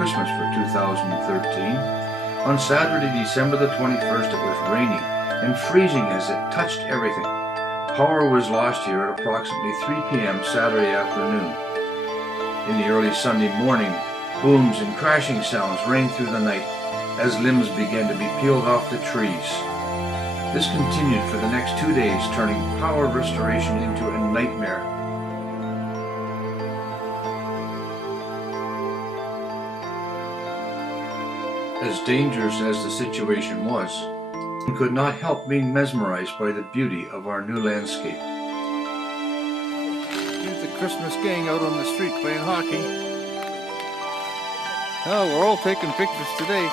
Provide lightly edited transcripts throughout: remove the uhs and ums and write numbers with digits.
Christmas for 2013. On Saturday, December the 21st, it was raining and freezing as it touched everything. Power was lost here at approximately 3 p.m. Saturday afternoon. In the early Sunday morning, booms and crashing sounds rang through the night as limbs began to be peeled off the trees. This continued for the next 2 days, turning power restoration into a nightmare. As dangerous as the situation was, one could not help being mesmerized by the beauty of our new landscape. Here's the Christmas gang out on the street playing hockey. Oh, we're all taking pictures today.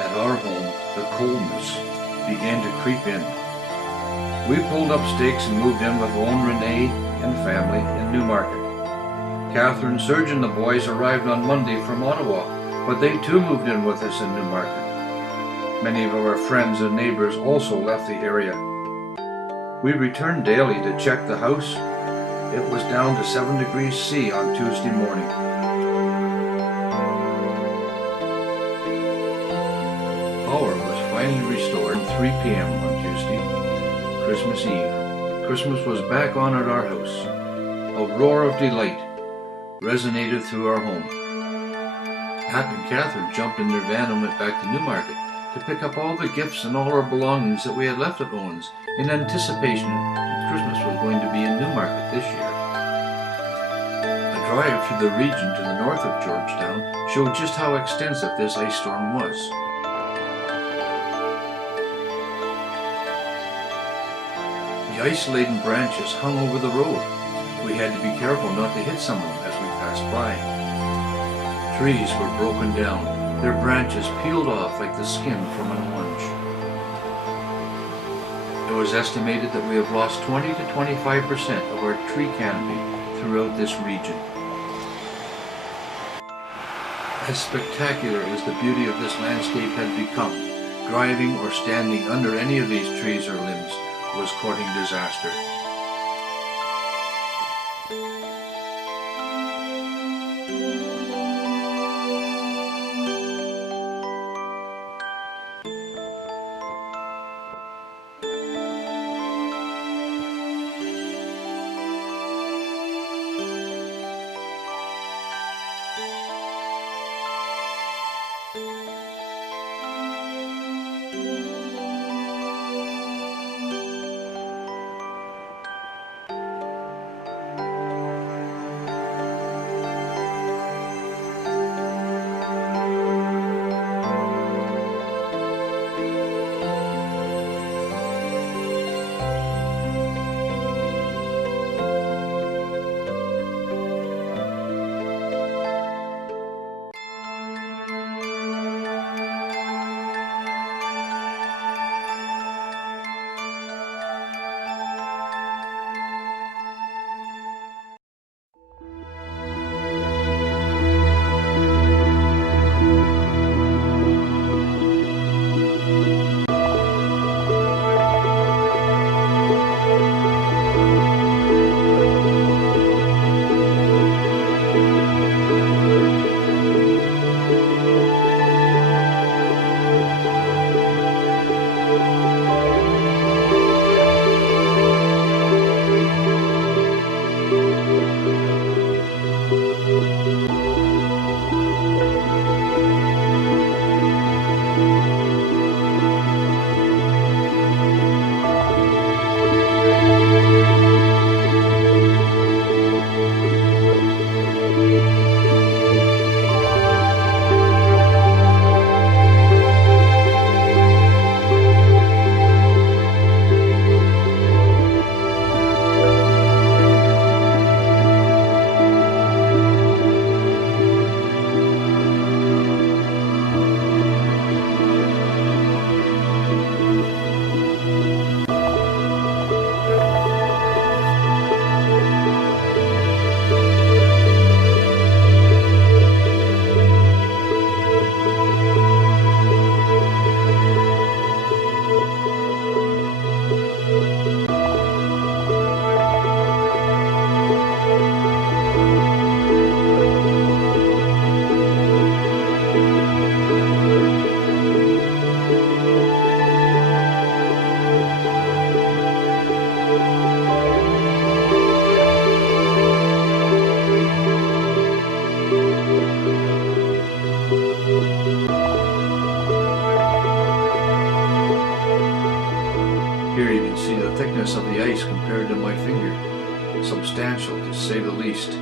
At our home, the coldness began to creep in. We pulled up stakes and moved in with Owen, Renee, and family in Newmarket. Catherine, Serge, and the boys arrived on Monday from Ottawa, but they too moved in with us in Newmarket. Many of our friends and neighbors also left the area. We returned daily to check the house. It was down to 7 degrees C on Tuesday morning. Power was finally restored at 3 p.m. on Tuesday, Christmas Eve. Christmas was back on at our house. A roar of delight resonated through our home. Pat and Catherine jumped in their van and went back to Newmarket to pick up all the gifts and all our belongings that we had left at Owen's in anticipation that Christmas was going to be in Newmarket this year. A drive through the region to the north of Georgetown showed just how extensive this ice storm was. The ice-laden branches hung over the road. We had to be careful not to hit someone as we passed by. Trees were broken down, their branches peeled off like the skin from an orange. It was estimated that we have lost 20 to 25% of our tree canopy throughout this region. As spectacular as the beauty of this landscape had become, driving or standing under any of these trees or limbs was courting disaster. finger, substantial to say the least.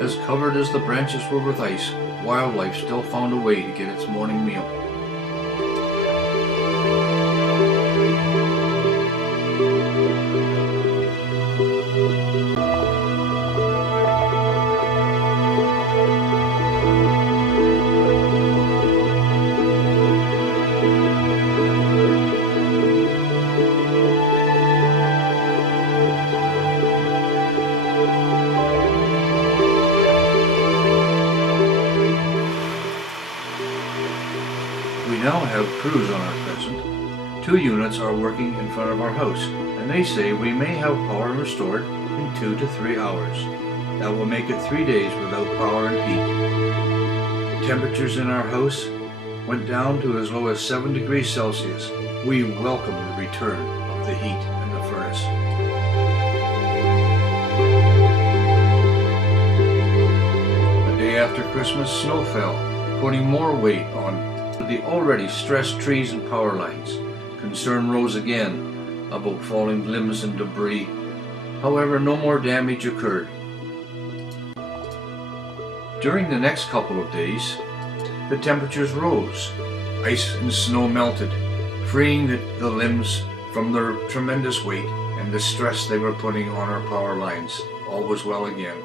As covered as the branches were with ice, wildlife still found a way to get its morning meal. We now have crews on our present. 2 units are working in front of our house, and they say we may have power restored in 2 to 3 hours. That will make it 3 days without power and heat. Temperatures in our house went down to as low as 7 degrees Celsius. We welcome the return of the heat in the furnace. The day after Christmas, snow fell, putting more weight on the already stressed trees and power lines. Concern rose again about falling limbs and debris. However, no more damage occurred. During the next couple of days, the temperatures rose. Ice and snow melted, freeing the limbs from their tremendous weight and the stress they were putting on our power lines. All was well again.